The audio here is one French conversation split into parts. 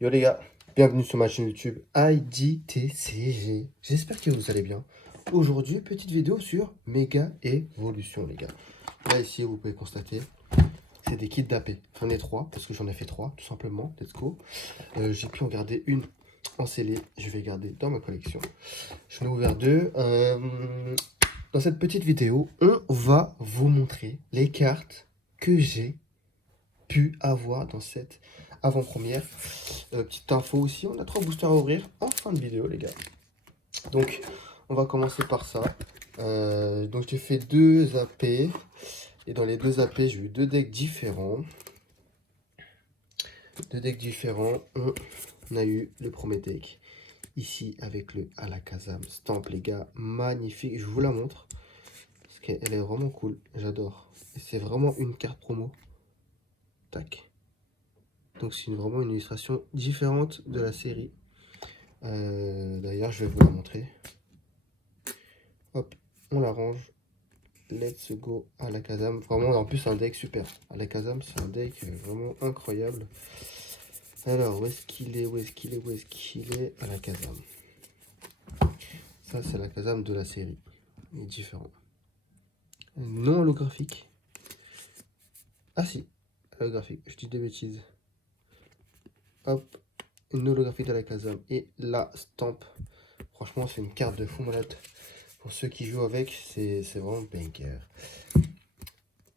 Yo les gars, bienvenue sur ma chaîne YouTube IDTCG. J'espère que vous allez bien. Aujourd'hui, petite vidéo sur Méga Évolution les gars. Là ici, vous pouvez constater, c'est des kits d'AP. J'en ai 3 parce que j'en ai fait 3 tout simplement. Let's go. J'ai pu en garder une en scellé. Je vais garder dans ma collection. J'en ai ouvert 2. Dans cette petite vidéo, on va vous montrer les cartes que j'ai pu avoir dans cette avant-première. Petite info aussi, on a 3 boosters à ouvrir en fin de vidéo les gars. Donc on va commencer par ça. Donc j'ai fait 2 AP. Et dans les 2 AP, j'ai eu 2 decks différents. 2 decks différents. On a eu le premier deck. Ici avec le Alakazam Stamp les gars. Magnifique. Je vous la montre. Parce qu'elle est vraiment cool. J'adore. Et c'est vraiment une carte promo. Tac. Donc c'est vraiment une illustration différente de la série. D'ailleurs, je vais vous la montrer. Hop, on la range. Let's go Alakazam. Vraiment, en plus, c'est un deck super. Alakazam, c'est un deck vraiment incroyable. Alors, où est-ce qu'il est? Où est-ce qu'il est? Où est-ce qu'il est? Alakazam. Ça, c'est Alakazam de la série. Il est différent. Non holographique. Ah si, holographique. Je dis des bêtises. Hop, une holographique d'Alakazam. Et la stamp. Franchement, c'est une carte de fou malade. Pour ceux qui jouent avec, c'est vraiment banger. Je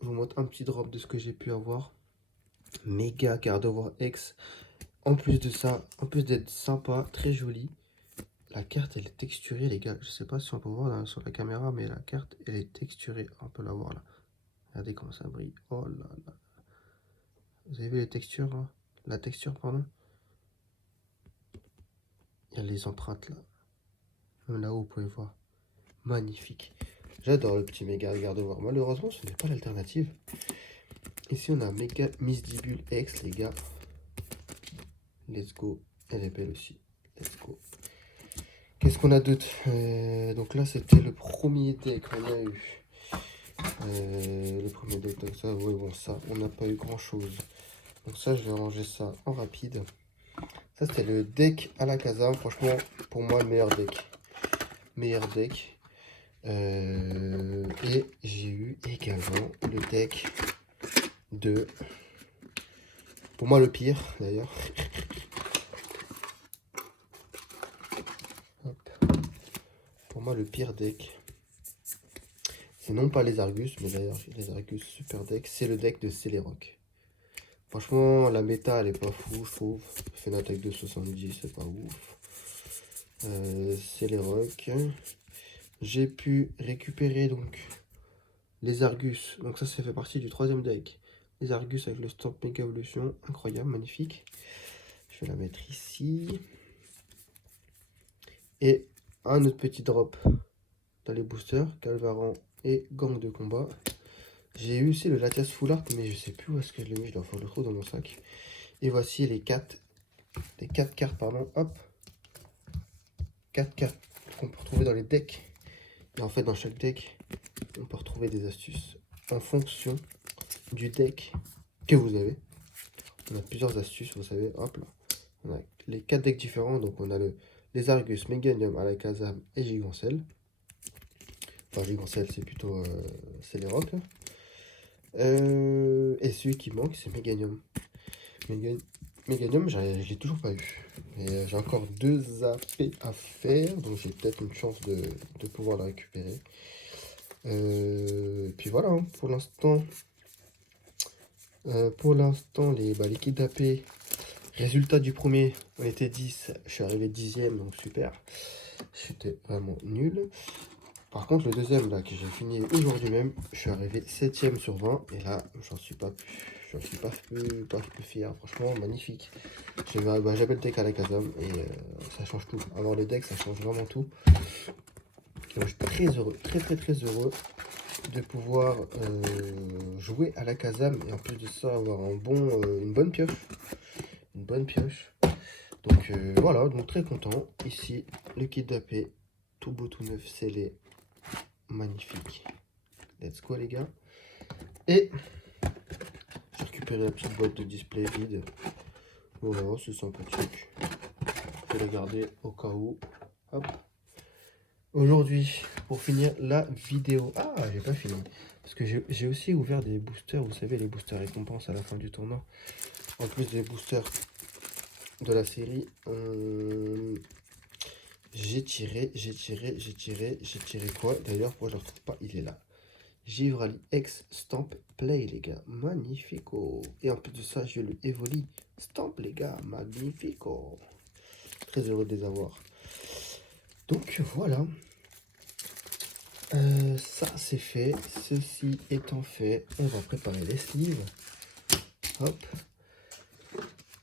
vous montre un petit drop de ce que j'ai pu avoir. Méga Gardevoir X. En plus de ça, en plus d'être sympa, très jolie, la carte elle est texturée les gars. Je sais pas si on peut voir sur la caméra, mais la carte elle est texturée. On peut la voir là. Regardez comment ça brille. Oh là là. Vous avez vu les textures là? La texture, pardon. Il y a les empreintes là. Même là-haut, vous pouvez voir. Magnifique. J'adore le petit méga Gardevoir. Malheureusement, ce n'est pas l'alternative. Ici, on a méga Misdibule X, les gars. Let's go. Elle est belle aussi. Let's go. Qu'est-ce qu'on a d'autre? Donc là, c'était le premier deck qu'on a eu. Le premier deck, donc ça, ouais, bon, ça, on n'a pas eu grand-chose. Donc ça, je vais ranger ça en rapide. Ça, c'était le deck Alakazam. Franchement, pour moi, le meilleur deck. Meilleur deck. Et j'ai eu également le deck de... Pour moi, le pire, d'ailleurs. Pour moi, le pire deck. C'est non pas les Argus, mais d'ailleurs, les Argus Super Deck, c'est le deck de Celeroc. Franchement, la méta, elle est pas fou, je trouve. Fait une attaque de 70, c'est pas ouf. Celeroc. J'ai pu récupérer donc les Argus. Donc ça fait partie du 3ème deck. Les Argus avec le Stamp Méga Evolution. Incroyable, magnifique. Je vais la mettre ici. Et un autre petit drop dans les boosters. Calvaran et Gang de combat. J'ai eu aussi le Latias Full Art, mais je sais plus où est-ce que je l'ai mis. Je dois faire le trou dans mon sac. Et voici les 4 cartes, pardon. Hop. 4 cartes qu'on peut retrouver dans les decks. Et en fait, dans chaque deck, on peut retrouver des astuces en fonction du deck que vous avez. On a plusieurs astuces, vous savez. Hop là. On a les 4 decks différents. Donc, on a les Argus, Meganium, Alakazam et Gigancel. Enfin, Gigancel, c'est plutôt Celeroc. Et celui qui manque, c'est Meganium. Meganium, je l'ai toujours pas eu. Et j'ai encore 2 AP à faire, donc j'ai peut-être une chance de pouvoir la récupérer. Et puis voilà, hein, pour l'instant, les kits d'AP, résultat du premier, on était 10, je suis arrivé 10ème, donc super. C'était vraiment nul. Par contre, le deuxième, là, que j'ai fini aujourd'hui même, je suis arrivé 7ème sur 20, et là, j'en suis pas plus fier. Franchement, magnifique. J'avais le deck à la Alakazam, et ça change tout. Avoir le deck, ça change vraiment tout. Et moi, je suis très heureux, très heureux de pouvoir jouer à la Kazam, et en plus de ça, avoir une bonne pioche. Une bonne pioche. Donc voilà, donc très content. Ici, le kit d'AP, tout beau, tout neuf, scellé. Magnifique. Let's go les gars. Et j'ai récupéré la petite boîte de display vide. Voilà, c'est sympathique. Je vais les garder au cas où. Hop. Aujourd'hui, pour finir la vidéo. Ah, j'ai pas fini. Parce que j'ai aussi ouvert des boosters. Vous savez, les boosters récompenses à la fin du tournoi. En plus des boosters de la série. J'ai tiré quoi? D'ailleurs, moi je ne le retrouve pas, il est là. Givrali X Stamp Play, les gars. Magnifico. Et en plus de ça, j'ai le Evoli Stamp, les gars. Magnifico. Très heureux de les avoir. Donc voilà. Ça c'est fait. Ceci étant fait, on va préparer les sleeves. Hop.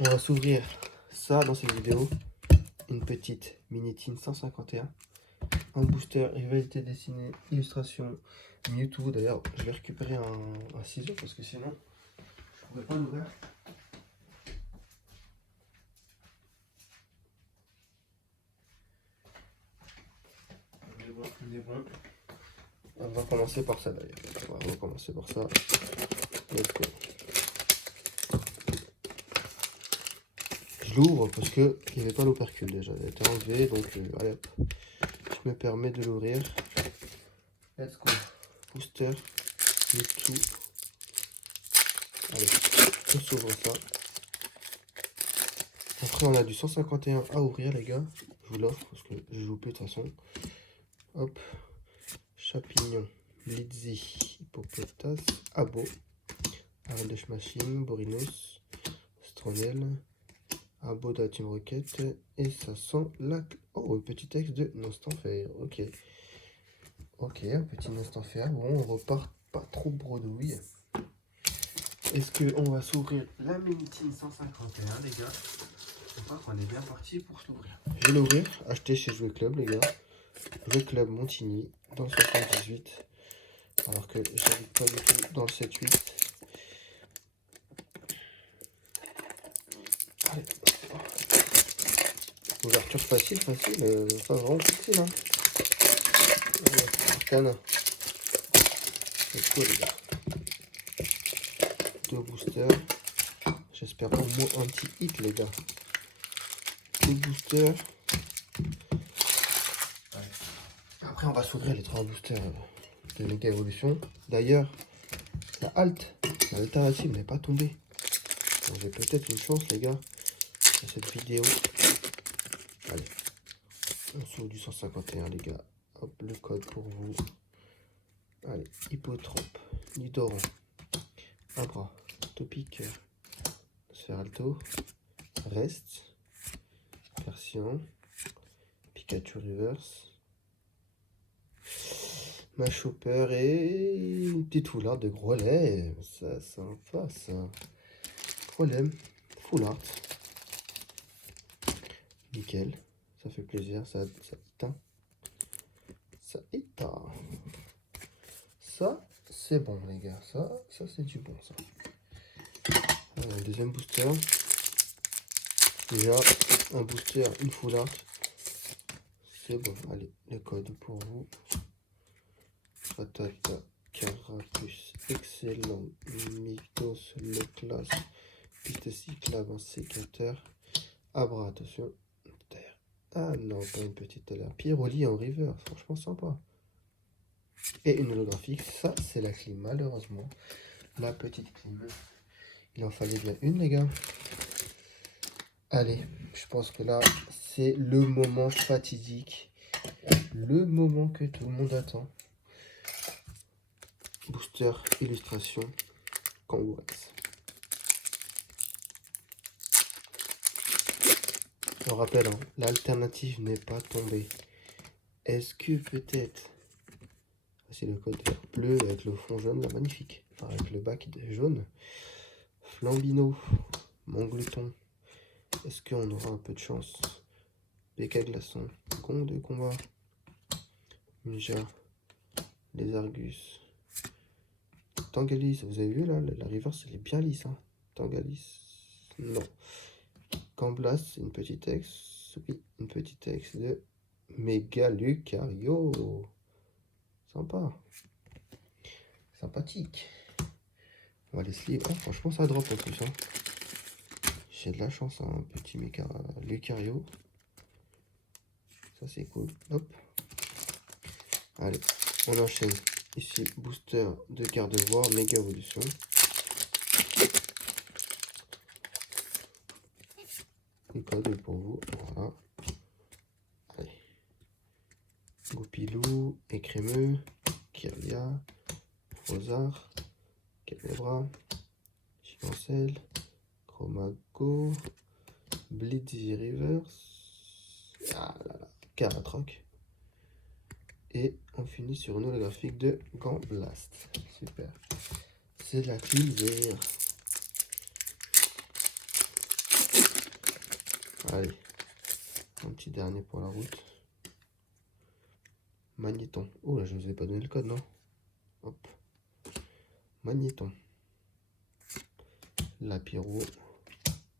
On va s'ouvrir ça dans cette vidéo. Une petite Mini Tin 151. Un booster, rivalité dessinée, illustration, Mewtwo. D'ailleurs, je vais récupérer un ciseau parce que sinon, je ne pourrais pas l'ouvrir. On est bon. On va commencer par ça d'ailleurs. On va commencer par ça. Let's go. Je l'ouvre parce qu'il n'y avait pas l'opercule déjà. Il a été enlevé, donc allez hop. Je me permets de l'ouvrir. Let's go. Booster, Mewtwo. Allez, on s'ouvre ça. Après, on a du 151 à ouvrir, les gars. Je vous l'offre parce que je joue plus de toute façon. Hop. Chapignon, Blitzy, Hippopotas, Abo, Ardesh Machine, Borinos, Stronel, Abo de la Team Rocket. Et ça sent la... Oh, un petit texte de Nostanfaire. Ok. Ok, un petit Nostanfaire. Bon, on repart pas trop bredouille. Est-ce qu'on va s'ouvrir la Mini-Tin 151, les gars? Je crois qu'on est bien parti pour s'ouvrir. Je vais l'ouvrir, acheter chez Jouet Club, les gars. Jouet Club Montigny, dans le 78. Alors que j'habite pas du tout dans le 7-8. Allez. Ouverture facile, pas vraiment facile. Hein. Allez, arcane. C'est cool, les gars. 2 boosters. J'espère au moins un petit hit, les gars. 2 boosters. Après, on va s'ouvrir les 3 boosters de Mega Evolution. D'ailleurs, la l'alternative n'est pas tombée. J'ai peut-être une chance, les gars, dans cette vidéo. Allez, on s'ouvre du 151, les gars. Hop, le code pour vous. Allez, Hippotrope, Nidoran, Abra, Topic, Sferalto, Rest, Persian, Pikachu Reverse, Machopper et une petite foulard de Grollet. Ça sympa ça. Grollet, foulard. Nickel. Ça fait plaisir, ça éteint. Ça éteint. Ça, c'est bon les gars. Ça c'est du bon ça. Deuxième booster. Déjà, un booster, une full art. C'est bon. Allez, le code pour vous. Ratata, Carapuce, excellent. Mythos, le classe. Piste cyclable, un sécateur. Abra, attention. Terre. Ah non, pas une petite terre. Pyroli en river, franchement sympa. Et une holographique, ça c'est la clim, malheureusement. La petite clim. Il en fallait bien une, les gars. Allez, je pense que là, c'est le moment fatidique. Le moment que tout le monde attend. Booster, illustration, Kangourex. Je rappelle, hein, l'alternative n'est pas tombée. Est-ce que peut-être... C'est le code bleu avec le fond jaune, là, magnifique. Enfin, avec le bac jaune. Flambino, Mangleton. Est-ce qu'on aura un peu de chance? Béca Glaçon, Gong de combat. Ninja, les Argus. Tangalis, vous avez vu là, la reverse elle est bien lisse. Hein. Tangalis, non. Camblas, une petite ex. Oui, une petite ex de Méga Lucario. Sympa. Sympathique. On va les sleeves. Oh, franchement, ça drop en plus. Hein. j'ai de la chance, un petit méca Lucario. Ça, c'est cool. Hop. Allez, on enchaîne. Ici, booster de Gardevoir, méga évolution. Une code pour vous. Voilà. Allez. Goupilou, Écrémeux, Kirlia, Rosard, Calebra, Chicancel, Chromago, Blitzy Reverse, ah là là, Caratroc. Et on finit sur une holographique de Gant Blast. Super. C'est de la cleanser. Allez, un petit dernier pour la route. Magnéton. Oh là, je ne vous ai pas donné le code, non? Hop. Magnéton. Lapiro.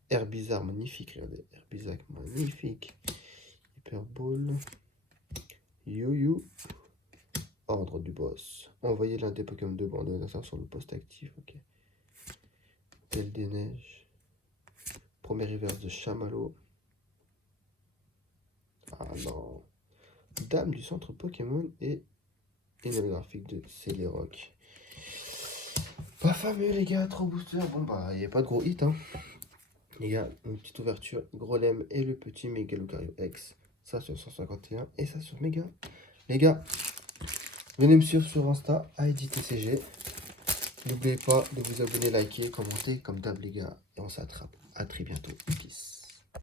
Herbizarre, magnifique. Regardez, Herbizarre, magnifique. Hyperball. You. Ordre du boss. Envoyez l'un des Pokémon de bande de sur le poste actif. Ok. Belle des neiges. Premier reverse de Chamallow. Ah non. Dame du centre Pokémon et une holographique de Céliroc. Pas fameux les gars, 3 boosters. Bon bah il n'y a pas de gros hit hein. Les gars, une petite ouverture, Grolem et le petit Méga Lucario X. Ça sur 151 et ça sur Méga. Les gars, venez me suivre sur Insta, IDTCG. N'oubliez pas de vous abonner, liker, commenter comme d'hab les gars. Et on s'attrape. À très bientôt. Peace.